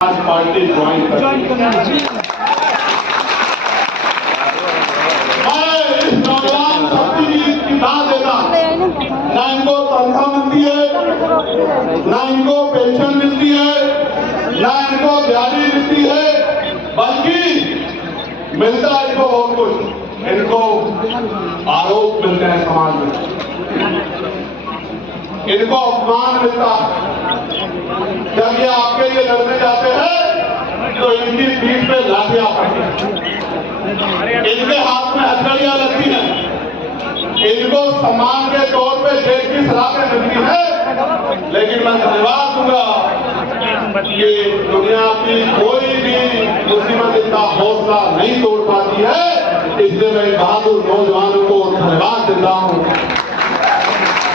Party join करेंगे। मैं इस नौजवान शक्ति की दाद देता, न इनको तनख्वाह मिलती है, न इनको पेंशन मिलती है, न इनको दिहाड़ी मिलती है, बल्कि मिलता है इनको बहुत कुछ। इनको आरोप मिलते हैं समाज में, इनको अपमान मिलता है। जब ये आपके लिए लड़ने जाते हैं तो इनकी पीठ पे लाठियां पड़ती हैं, इनके हाथ में हथकड़ियां लगती हैं, इनको सम्मान के तौर पे जेल की सलाखें मिलती है। लेकिन मैं धन्यवाद दूंगा कि दुनिया की कोई भी मुसीबत इनका हौसला नहीं तोड़ पाती है। इसलिए मैं बहादुर नौजवानों को धन्यवाद देता हूं।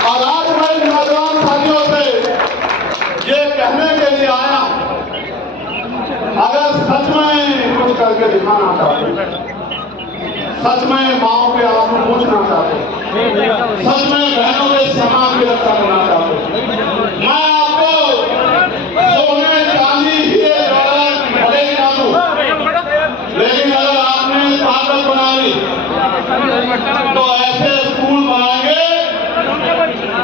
और आज मैं नौजवान साथियों से ये कहने के लिए आया, अगर सच में कुछ करके दिखाना चाहते, सच में माओ के आंसू पूछना चाहते, सच में बहनों के सम्मान की रक्षा करना चाहते, मैं आपको सोने चांदी हीरे जवाहरात भले ही ना दूं, लेकिन अगर आपने ताकत बना ली तो ऐसे स्कूल बनाएंगे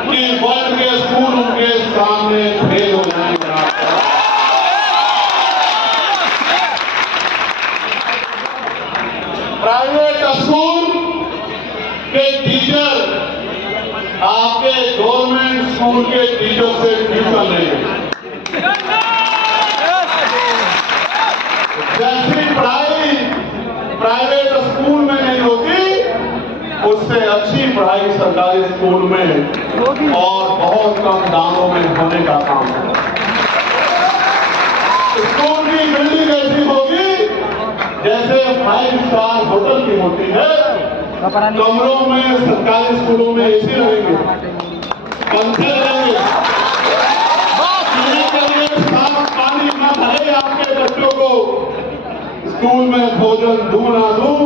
कि वर्ल्ड के स्कूल उनके सामने फेल हो जाएंगे। प्राइवेट स्कूल के टीचर आपके गवर्नमेंट स्कूल के टीचर से ट्यूशन लेंगे। जैसी पढ़ाई प्राइवेट स्कूल में नहीं होती, उससे अच्छी पढ़ाई सरकारी स्कूल में और बहुत कम दामों में होने का काम है। स्कूल की बिल्डिंग ऐसी होगी जैसे 5 स्टार होटल की होती है। कमरों में सरकारी स्कूलों में एसी लगेंगे, पंखे लगेंगे, पीने के लिए साफ पानी। मैं भले आपके बच्चों को स्कूल में भोजन दूं ना दूं,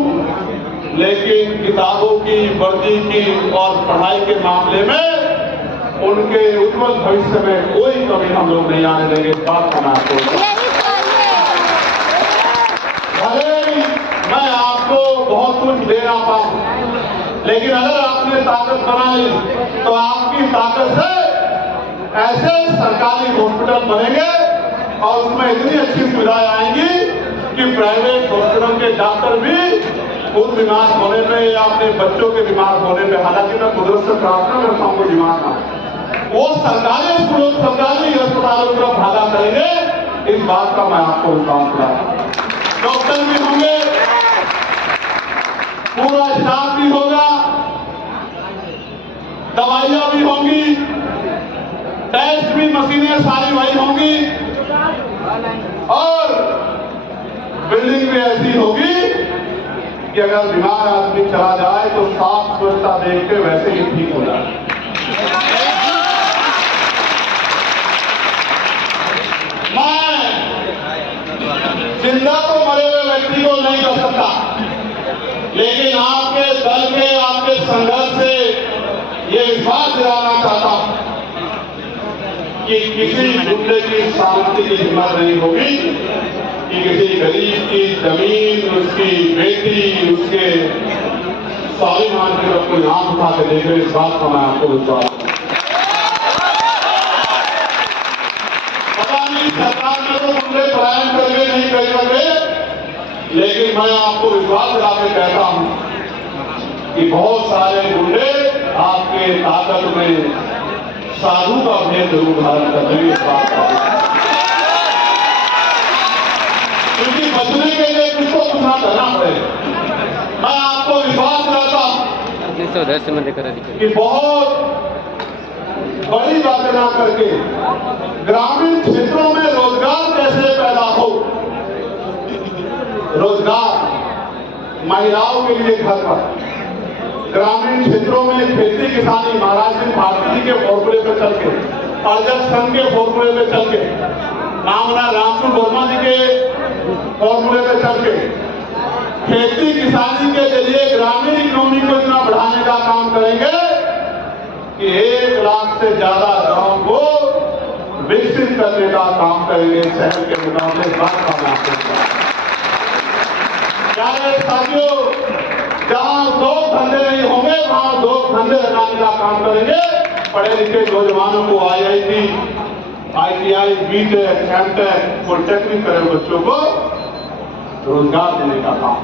लेकिन किताबों की, वर्दी की और पढ़ाई के मामले में उनके उज्जवल भविष्य में कोई कमी हम लोग नहीं आने देंगे। इस बात का मैं आपको, भले मैं आपको बहुत कुछ दे रहा पाऊं, लेकिन अगर आपने ताकत बनाई तो आपकी ताकत से ऐसे सरकारी हॉस्पिटल बनेंगे और उसमें इतनी अच्छी सुविधाएं आएंगी कि प्राइवेट हॉस्पिटल के डॉक्टर भी खुद बीमार होने पे या अपने बच्चों के बीमार होने पे, हालांकि मैं कुदरत से प्रार्थना करता हूं वो बीमार ना, वो सरकारी स्कूलों, सरकारी अस्पतालों की तरफ भागा करेंगे। इस बात का मैं आपको विश्वास दिलाऊं। डॉक्टर भी होंगे, पूरा स्टाफ भी होगा, दवाइयां भी होंगी, टेस्ट भी मशीनें सारी वही होंगी और बिल्डिंग भी ऐसी होगी कि अगर बीमार आदमी चला जाए तो साफ स्वच्छता देख के वैसे ही ठीक हो जाए। मैं जिंदा तो मरे हुए व्यक्ति को नहीं कर सकता, लेकिन आपके दल के, आपके संघर्ष से ये विश्वास दिलाना चाहता हूं कि किसी गुंडे की शांति की हिम्मत नहीं होगी कि किसी गरीब की जमीन, उसकी बेटी, उसके स्वाभिमान की तरफ कोई आंख उठा के देखे। इस बात का मैं आपको विश्वास, पता नहीं सरकार में तो गुंडे पलायन करके नहीं कर सके, लेकिन मैं आपको विश्वास दिला के कहता हूं कि बहुत सारे गुंडे आपके ताकत में साधु का भेद जरूर धारण कर देंगे। इस बात का, क्योंकि बचने के लिए कुछ तो कुछ ना करना पड़ेगा। मैं आपको विश्वास दिलाता हूं कि बहुत बड़ी बातें ना करके ग्रामीण क्षेत्रों में रोजगार कैसे पैदा हो, रोजगार महिलाओं के लिए घर पर, ग्रामीण क्षेत्रों में खेती किसानी महाराज सिंह भारती जी के फॉर्मूले पे चल के, अर्जक संघ के फॉर्मूले पे चल के, मामला रामचंद्र वर्मा जी के फॉर्मूले पे चल के खेती किसानी के जरिए ग्रामीण इकोनॉमी को इतना बढ़ाने का काम करेंगे कि 1 लाख से ज्यादा गांव को विकसित करने का काम करेंगे शहर के मुद्दों से बात करना। प्यारे साथियों, जहां दो धंधे नहीं होंगे वहां दो धंधे लगाने का काम करेंगे। पढ़े लिखे नौजवानों को IIT, ITI, BTech, MTech, polytechnic करे बच्चों को रोजगार देने का काम,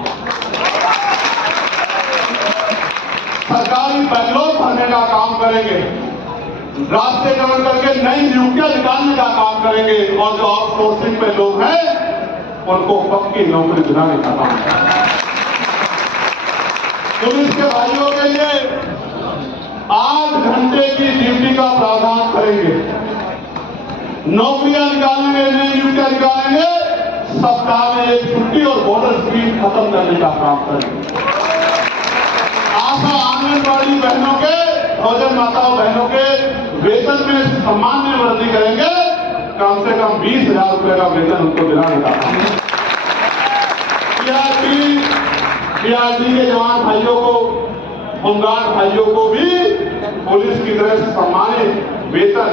सरकारी बैकलॉग भरने का काम करेंगे, राष्ट्रीयकरण करके नई नियुक्तियां निकालने का काम करेंगे और जो आउटसोर्सिंग पे लोग हैं उनको पक्की नौकरी दिलाने का काम करेंगे। पुलिस के भाइयों के लिए 8 घंटे की ड्यूटी का प्रावधान करेंगे, नौकरियां निकालेंगे, नई नियुक्तियां निकालेंगे, सप्ताह में एक छुट्टी और बॉर्डर स्कीम खत्म करने का काम करेंगे। आशा आंगनबाड़ी बहनों के, भोजन माताओं बहनों के वेतन में सामान्य वृद्धि करेंगे, कम से कम 20,000 रुपए का वेतन उनको दिलाने का काम। PRD के जवान भाइयों को, होमगार्ड भाइयों को भी पुलिस की तरह सम्मानित वेतन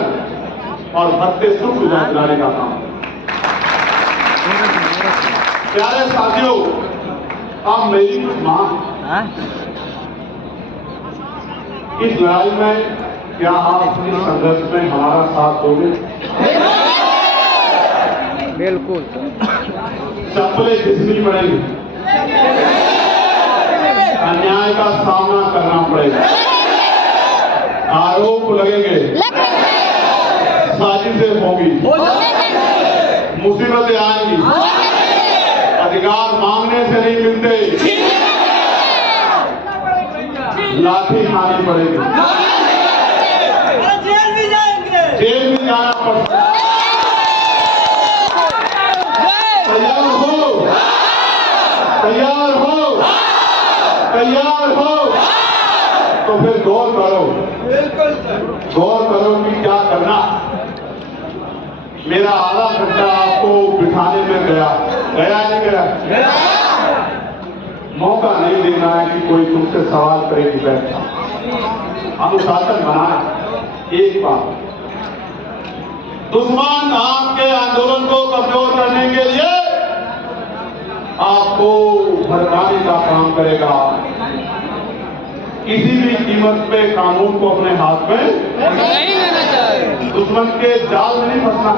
और भत्ते सुख दिलाने का काम। प्यारे साथियों, अब मेरी कुछ मांग, इस लड़ाई में क्या आप इस संघर्ष में हमारा साथ दोगे? बिल्कुल। चप्पलें घिसनी पड़ेगी, अन्याय का सामना करना पड़ेगा, आरोप लगेंगे, साजिशें होगी, मुसीबतें आएंगी, अधिकार मांगने से नहीं मिलते, लाठी खानी पड़ेगी, जेल भी जाएंगे, जेल भी जाना पड़ता। तैयार हो, तैयार हो, तैयार हो तो फिर गौर करो, गौर करो कि क्या करना। मेरा आधा घंटा आपको बिठाने में गया नहीं गया? मौका नहीं देना है कि कोई तुमसे सवाल करे कि बैठा। अनुशासन बनाए। एक बात, दुश्मन आपके आंदोलन को कमजोर करने के लिए आपको भड़काने का काम करेगा। किसी भी कीमत पे कानून को अपने हाथ में नहीं लेना चाहिए। दुश्मन के जाल में नहीं फंसना।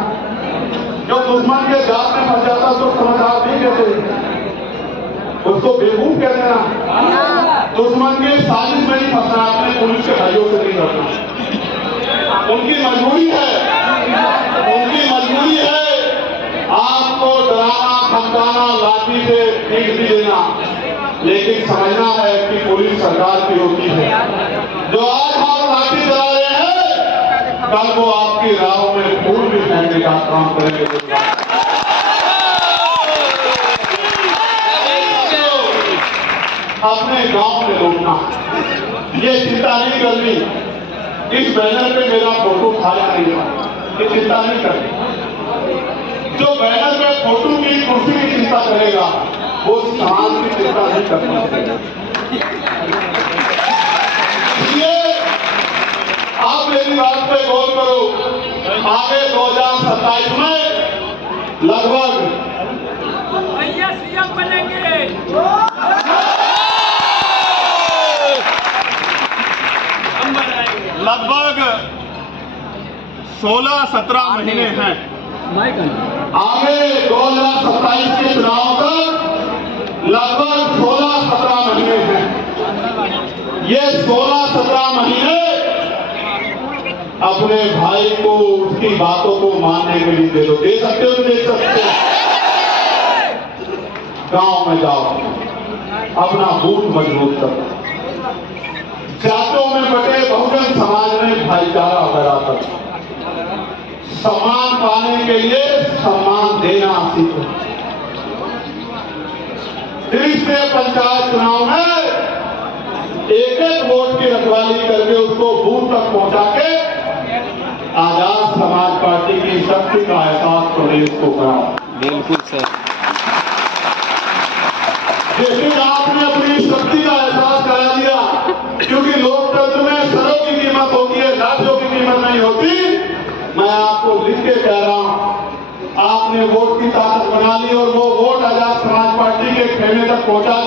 जो दुश्मन के जाल में फंस जाता तो समझदार नहीं कहते, उसको बेवकूफ कह देना। दुश्मन के साजिश में नहीं फंसना, अपने पुलिस के भाइयों से नहीं करना। उनकी मजबूरी है, उनकी मजबूरी है आपको डराना, धमकाना, लाठी से फेंक भी देना, लेकिन समझना है कि पुलिस सरकार की होती है। जो आज हम लाठी चला रहे हैं, कल वो आपकी राहों में फूल भी फेंकने का काम करेंगे। अपने गांव में लौटना, ये चिंता नहीं करनी इस बैनर पे मेरा फोटो खाया नहीं था, ये चिंता नहीं करनी। जो बैनर में फोटो की, कुर्सी की चिंता करेगा वो समाज की चिंता नहीं करना। इसलिए आप मेरी बात पे गौर करो। आगे 2027 में लगभग सीएम बनेंगे। लगभग 16-17 महीने हैं। आगे 2027 के चुनाव तक लगभग 16-17 महीने हैं। ये 16-17 महीने अपने भाई को उसकी बातों को मानने के लिए दे दो। दे सकते हो, दे सकते हो। गांव में जाओ, अपना बूथ मजबूत करो। जातों में बटे बहुजन समाज में भाईचारा पैदा करो। सम्मान पाने के लिए सम्मान देना सीखो। तीसरे पंचायत चुनाव में एक वोट की रखवाली करके उसको बूथ तक पहुंचा के आजाद समाज पार्टी की शक्ति का एहसास प्रदेश को कराओ। बिल्कुल सर। लेकिन आपने अपनी शक्ति का एहसास करा दिया, क्योंकि लोकतंत्र में सरों की कीमत होती है, लाठियों की कीमत नहीं होती। मैं आपको लिख के ने वोट की ताकत बना ली और वो वोट आजाद समाज पार्टी के खेमे तक पहुंचा दी।